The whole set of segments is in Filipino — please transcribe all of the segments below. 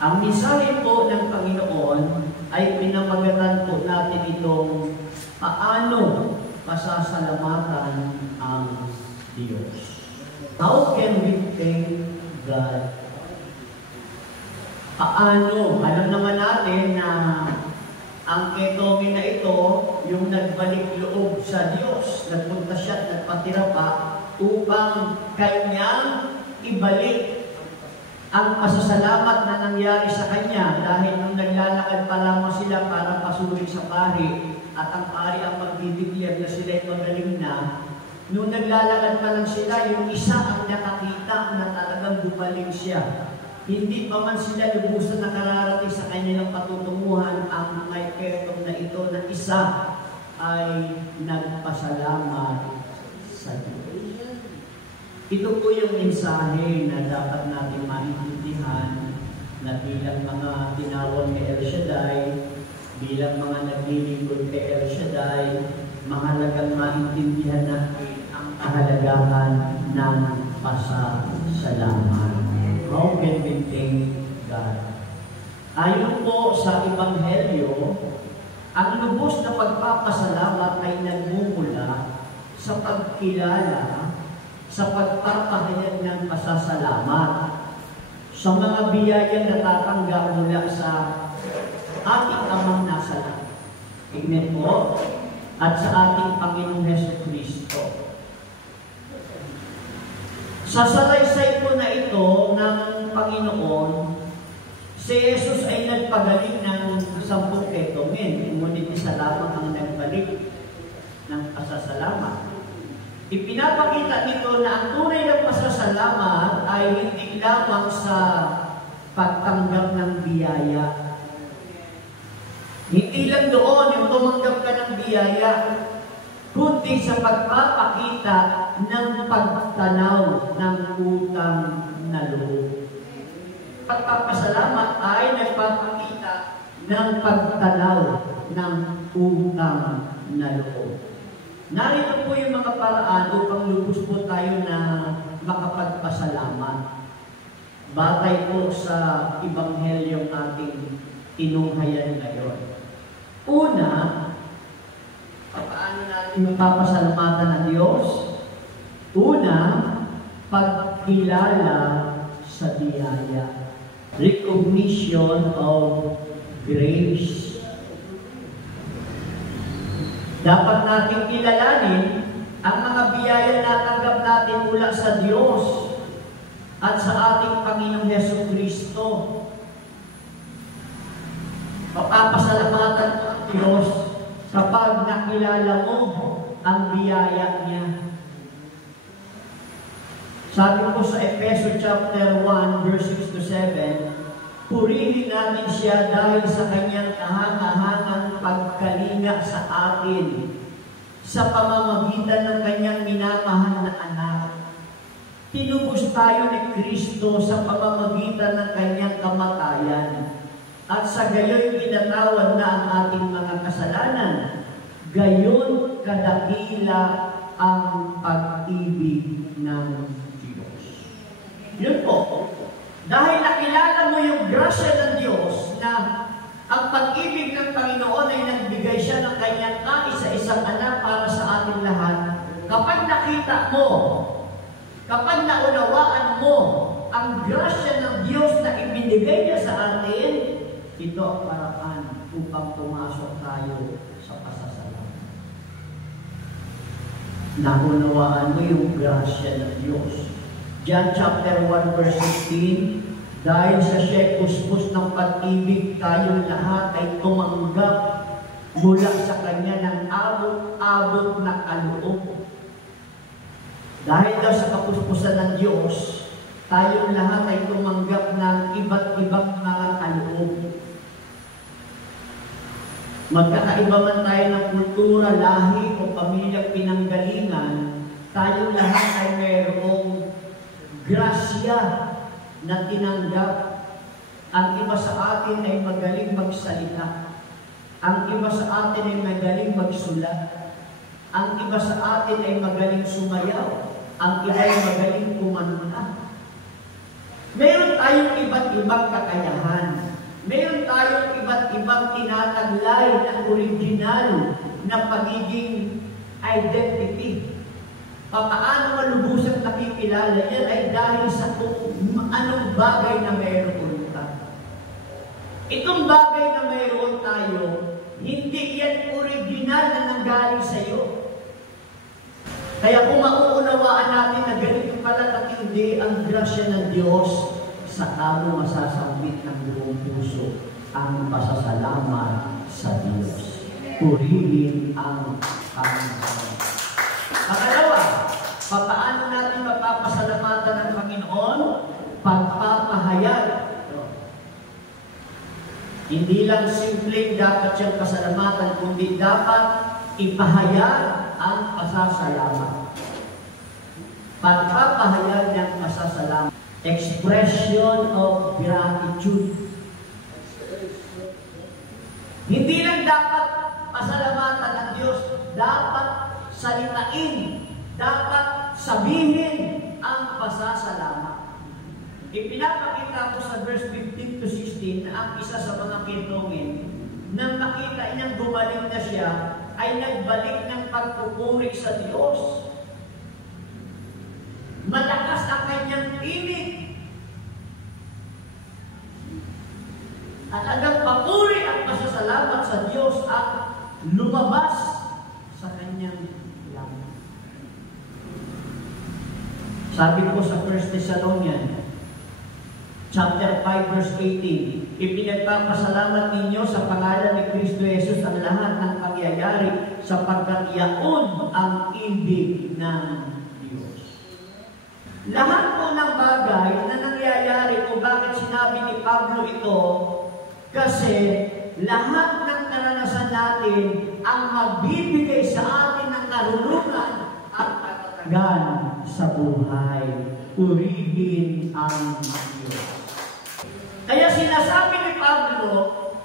Ang mensahe po ng Panginoon ay pinamagatan po natin itong paano pasasalamatan ang Diyos. How can we thank God? Paano? Alam naman natin na ang ketongin na ito, yung nagbalik loob sa Diyos, nagpunta siya at nagpatira pa upang kanyang ibalik ang pasasalamat na nangyari sa kanya dahil nung naglalakad pa lamang sila para pasuri sa pari at ang pari ang magdideclare na sila ay magaling na, nung naglalakad pa lang sila, yung isa ang nakakita na talagang gumaling siya. Hindi pa man sila lubusan nakararating sa kanilang patutunguhan, ang may ketong na ito na isa ay nagpasalamat sa Diyos. Ito po yung mensahe na dapat natin maintindihan na bilang mga tinawag kay El Shaddai, bilang mga naglilingkod kay El Shaddai, mahalagang maintindihan natin ang kahalagahan ng pasasalamat. How can we thank God? Ayon po sa Ebanghelyo, ang lubos na pagpapasalamat ay nagmumula sa pagkilala, sa pagpapahayag ng pasasalamat sa mga biyayang natatanggap mula sa ating Amang nasa langit. Amen po. At sa ating Panginoong Jesucristo. Sa salaysay po na ito ng Panginoon, si Jesus ay nagpagaling ng 10 ketongin. Ngunit isa lamang ang nagbalik ng pasasalamat. Ipinapakita nito na ang tunay na pasasalamat ay hindi lamang sa pagtanggap ng biyaya. Hindi lang doon yung tumanggap ka ng biyaya, kundi sa pagpapakita ng pagtanaw ng utang na loob. Pagpapasalamat ay nagpapakita ng pagtanaw ng utang na loob. Narito po yung mga paraan upang lubos po tayo na makapagpasalamat. Batay po sa Ebanghelyong ating tinunghayan ngayon. Una, paano natin mapapasalamatan ang Diyos? Una, pagkilala sa biyaya. Recognition of grace. Dapat nating kilalanin ang mga biyaya na natanggap natin mula sa Diyos at sa ating Panginoong Jesucristo. Papasalamatan ang Diyos kapag nakilala mo ang biyaya niya. Sabi ko sa Efeso chapter 1 verse 6 to 7, purihin natin siya dahil sa kanyang kahangahangang pagkalinga sa atin sa pamamagitan ng kanyang minamahal na anak. Tinubos tayo ni Kristo sa pamamagitan ng kanyang kamatayan at sa gayoy pinatawad na ang ating mga kasalanan. Gayon kadakila ang pag-ibig ng Diyos. Yun po. Dahil nakilala mo yung grasya ng Diyos na ang pag-ibig ng Panginoon ay nagbigay siya ng kanyang kaisa-isang anak para sa ating lahat. Kapag nakita mo, kapag naunawaan mo ang grasya ng Diyos na ibinigay niya sa atin, ito ang paraan upang pumasok tayo sa pasasalamat. Naunawaan mo yung grasya ng Diyos. John chapter 1 verse 16, dahil sa siya'y puspos ng pag-ibig, tayong lahat ay tumanggap mula sa Kanya ng abot-abot na kaloob. Dahil daw sa kapuspusan ng Diyos, tayong lahat ay tumanggap ng iba't ibang mga kaloob. Magkakaiba man tayo ng kultura, lahi o pamilyang pinanggalingan, tayong lahat ay mayroong grasya na tinanggap. Ang iba sa atin ay magaling magsalita. Ang iba sa atin ay magaling magsulat. Ang iba sa atin ay magaling sumayaw. Ang iba ay magaling kumanta. Meron tayong iba't ibang kakayahan. Meron tayong iba't ibang tinataglay na original na pagiging identity. Paano malubusang nakikilala yan ay dahil sa kung anong bagay na mayroon ka. Itong bagay na mayroon tayo, hindi yan original na nanggaling sa iyo. Kaya kung mauunawaan natin na ganito pala katindi ang grasya ng Diyos, saka mo masasambit ng buong puso ang pasasalamat sa Diyos. Purihin ang Panginoon. Pangalawa, paano natin mapapasalamatan ng Panginoon? Pagpapahayag. Hindi lang simpleng dapat siyang pasalamatan, kundi dapat ipahayag ang pasasalamat. Pagpapahayag ng pasasalamat. Expression of gratitude. Hindi lang dapat pasalamatan ng Diyos, dapat salitain, dapat sabihin ang pasasalamat. Ipinapakita ko sa verse 15 to 16 na ang isa sa mga kinongin, nang makita niyang gumaling na siya, ay nagbalik ng pagpupuri sa Diyos. Malakas ang kanyang tinig. At hanggang papuri at pasasalamat sa Diyos ang lumabas sa kanyang langit. Sabi ko sa 1 Thessalonians, chapter 5, verse 18, ipinagpapasalamat ninyo sa pangalan ni Kristo Jesus ang lahat ng pangyayari sapagkat yaon ang ibig ng Diyos. Lahat po ng bagay na nangyayari kung bakit sinabi ni Pablo ito, kasi lahat ng karanasan natin ang magbibigay sa atin ng karunungan at katatagan sa buhay. Purihin ang Diyos. Kaya sinasabi ni Pablo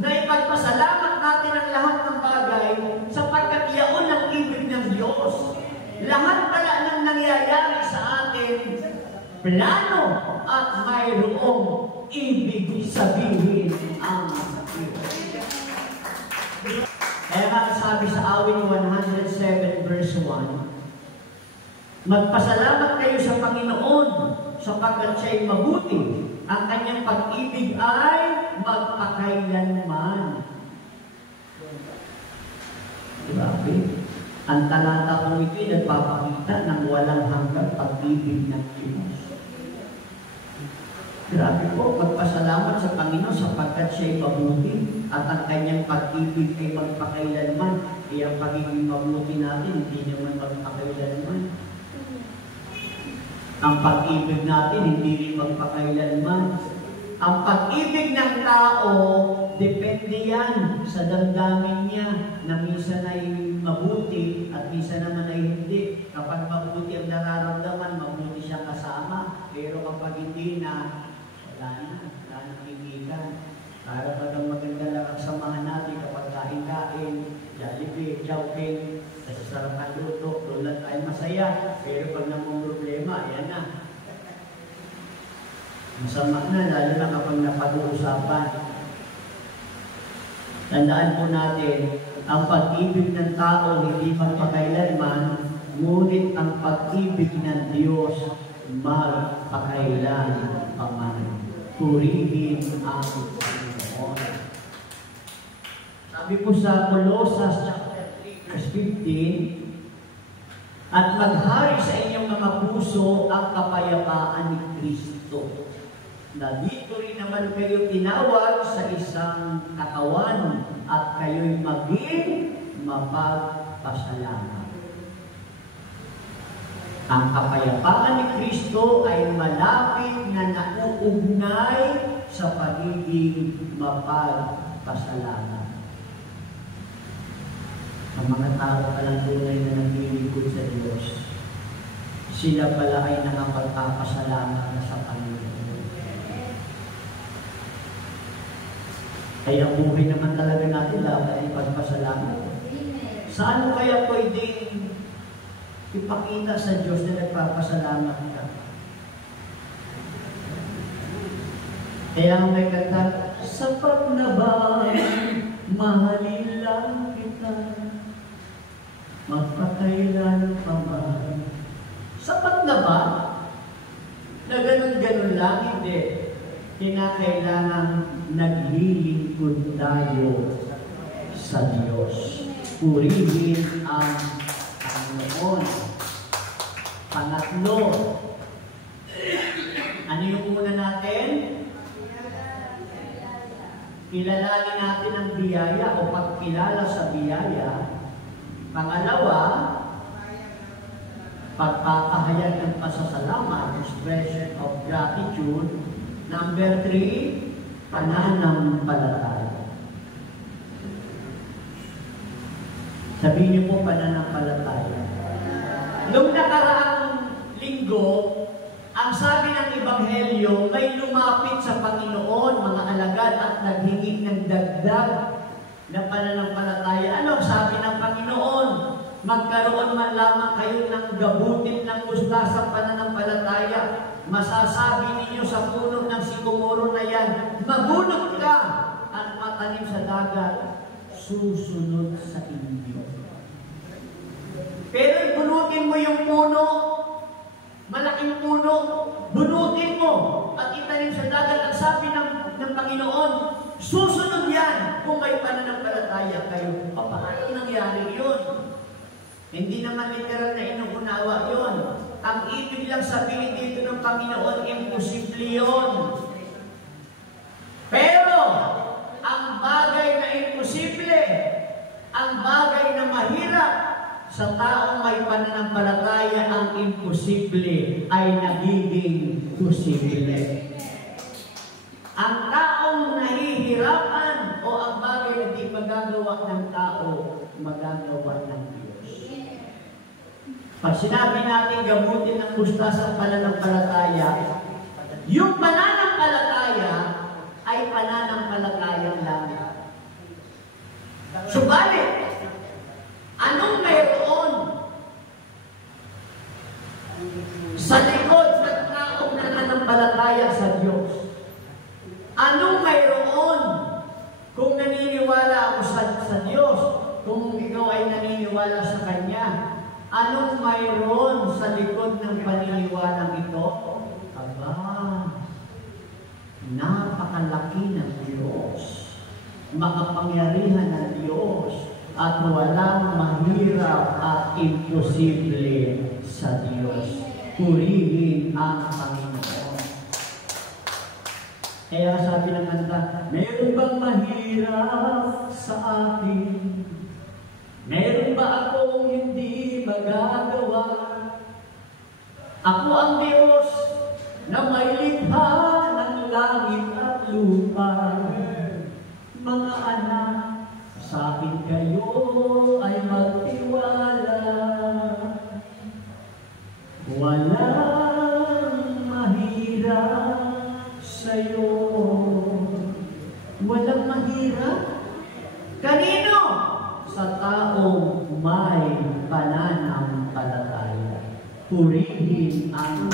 na ipagpasalamat natin ang lahat ng bagay sapagkat yaon ang ibig ng Diyos. Lahat pala ng nangyayari sa atin, plano at mayroong ibig sabihin ang Diyos. Kaya nga sabi sa awit 107 verse 1, magpasalamat kayo sa Panginoon sapagkat siya'y mabuti. Ang kanyang pag-ibig ay magpakailanman. Grabe. Ang talata ko ito'y nagpapakita ng walang hanggang pag-ibig ng Diyos. Grabe po, magpasalamat sa Panginoon sapagkat siya'y mabuti at ang kanyang pag-ibig ay magpakailanman. Ang pagiging mabuti natin, hindi naman magpakailanman. Ang pag-ibig natin, hindi rin magpakailanman. Ang pag-ibig ng tao, depende yan sa damdamin niya na minsan ay mabuti at minsan naman ay hindi. Kapag mabuti ang nararamdaman, mabuti siya kasama. Pero kapag hindi na, wala na kaibigan. Para bagang maganda lang ang samahan natin kapag kain-kain, Jollibee, Chowking, nasasarap ang luto, doon lang tayo masaya. Pero pag namang problema, ayan na. Masama na, lalo na kapag napag-uusapan. Tandaan po natin, ang pag-ibig ng tao hindi magpakailanman, ngunit ang pag-ibig ng Diyos magpakailanman. Purihin ang Panginoon. Sabi po sa Colossus chapter 3 verse 15, at maghari sa inyong mga puso ang kapayapaan ni Kristo. Na dito rin naman kayo tinawag sa isang katawan at kayo'y maging mapagpasalamat. Ang kapayapaan ni Kristo ay malapit na nauugnay sa pagiging mapagpasalamat. Ang mga tao palang tunay na naglilingkod sa Diyos, sila pala ay nakapagpapasalamat na sa Panginoon. Kaya buhay naman talaga natin dapat ay pagpasalamat. Saan kaya pwedeng ipakita sa Diyos na nagpapasalamat ka? Kaya may kanta, sapat na ba, mahalin lang kita, magpakailan pa ba? Sapat na ba? Na ganun-ganun lang, hindi. Kinakailangan naglilingkod tayo sa Diyos. Purihin ang Panginoon. Pangatlo, ano yung una natin? Kilalanin natin ang biyaya o pagkilala sa biyaya. Pangalawa, pagpapahayag ng pasasalamat, expression of gratitude. Number 3, pananampalataya. Sabihin niyo po, pananampalataya. Noong nakaraang linggo, ang sabi ng Ebanghelyo, may lumapit sa Panginoon, mga alagad, at naghingi ng dagdag na pananampalataya. Ano ang sabi ng Panginoon? Magkaroon man lamang kayo ng gabutin ng mustasa pananampalataya. Masasabi ninyo sa puno ng sikomoro na yan, magunot ka at matanim sa dagat, susunod sa inyo. Pero bunutin mo yung puno, malaking puno, bunutin mo at itanim sa dagat. Ang sabi ng Panginoon, susunod yan kung may pananampalataya kayo. Paano nangyari yun? Hindi naman literal na inuunawa yun. Ang ibig lang sabihin dito ng Panginoon, imposible yun. Pero, ang bagay na imposible, ang bagay na mahirap, sa taong may pananampalataya, ang imposible ay nagiging posible. Ang taong nahihirapan o ang bagay na di magagawa ng tao, magagawa ng Diyos. Pag sinabi natin gamutin ng mustasa pananampalataya, yung pananampalataya ay pananampalatayang langit. Subalit, anong mayroon sa likod ng taong nananampalataya sa Diyos? Anong mayroon kung naniniwala ako sa Diyos, kung ikaw ay naniniwala sa Kanya? Anong mayroon sa likod ng paniniwalang ito? Aba, napakalaki ng Diyos, makapangyarihan ng Diyos, at walang mahirap at imposible sa Diyos. Purihin ang Panginoon. Kaya sabi ng kanta, meron bang mahirap sa akin? Meron ba akong hindi magagawa? Ako ang Diyos na may likha ng langit at lupa. Mga anak, sa akin kayo ay magtiwala. Walang mahirap sa'yo. Walang mahirap? Kanino? Sa taong may pananampalataya. Purihin ang